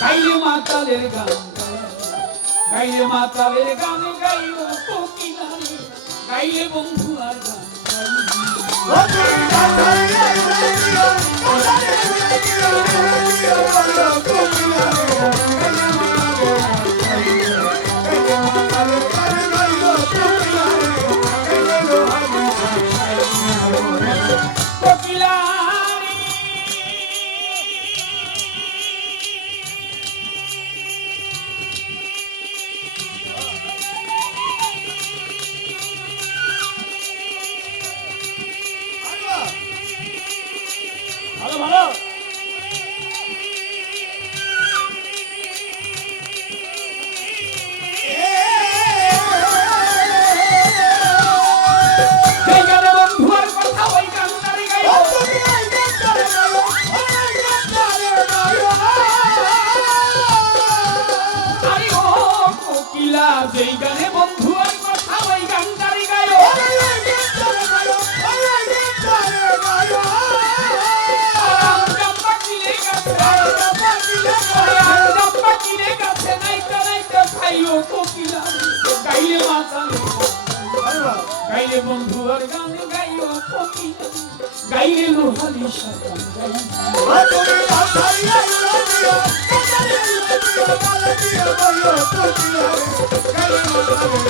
গাইলে মাতালের গান গাইলে মাতালের গান গাইও কোকিলারি গাইলে বন্ধু আর গান কোকিলা যেই গানে বন্ধু আর কথা ওই গানটারি গাইও গাছে আরাম জাম্পা কিলে গাছে নাইতে নাইতে খাইও কোকিলা গাইলে মাতালে গাইলে বন্ধু আর গান গাইও কোকিলা গাইলে লোহালি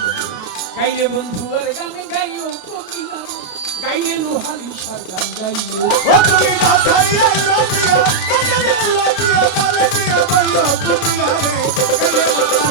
দিলে ওই গানে গাইও দিলে গাইলে লোহালি কোকিলা গাইলে মাতালে গান গাইলে বন্ধু আর গান গাইও কোকিলা গাইলে লোহালি সার গান গাইও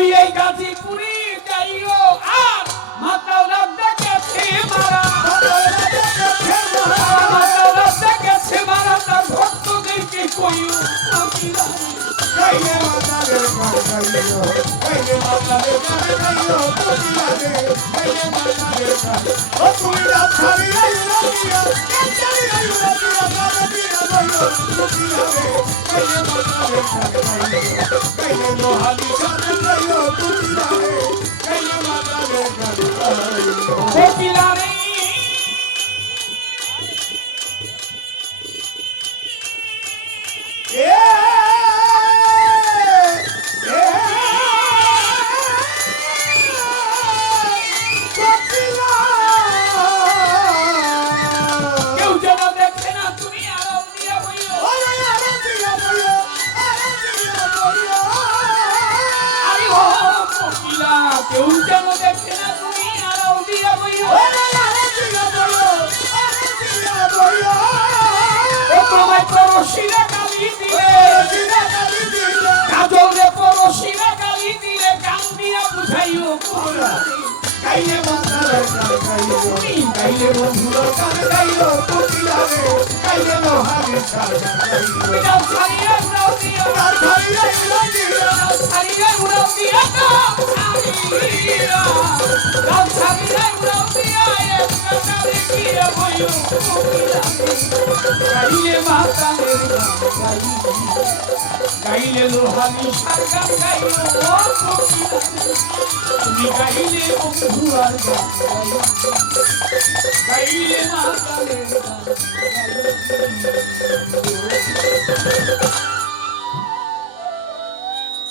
তুমি এই গাজীপুরে যাইও, আর মাতাওলা দেখেছে মারা মাতাওলা দেখেছে মারা তার ভক্তদেরকে কইও কোকিলা কোকিলারি পরশিরে গালি দিলে কাজল রে পরশিরে গালি দিলে গান দিয়া বুঝাইও গাইলে বন্ধুর গাইলে বন্ধুর গাইলে লোহারে ছাড় গাইলে গাইলে মাতা গাইলে লোহানি সারগাম গাইল তুমি গাইলে বন্ধু আর গাইলে। মাতা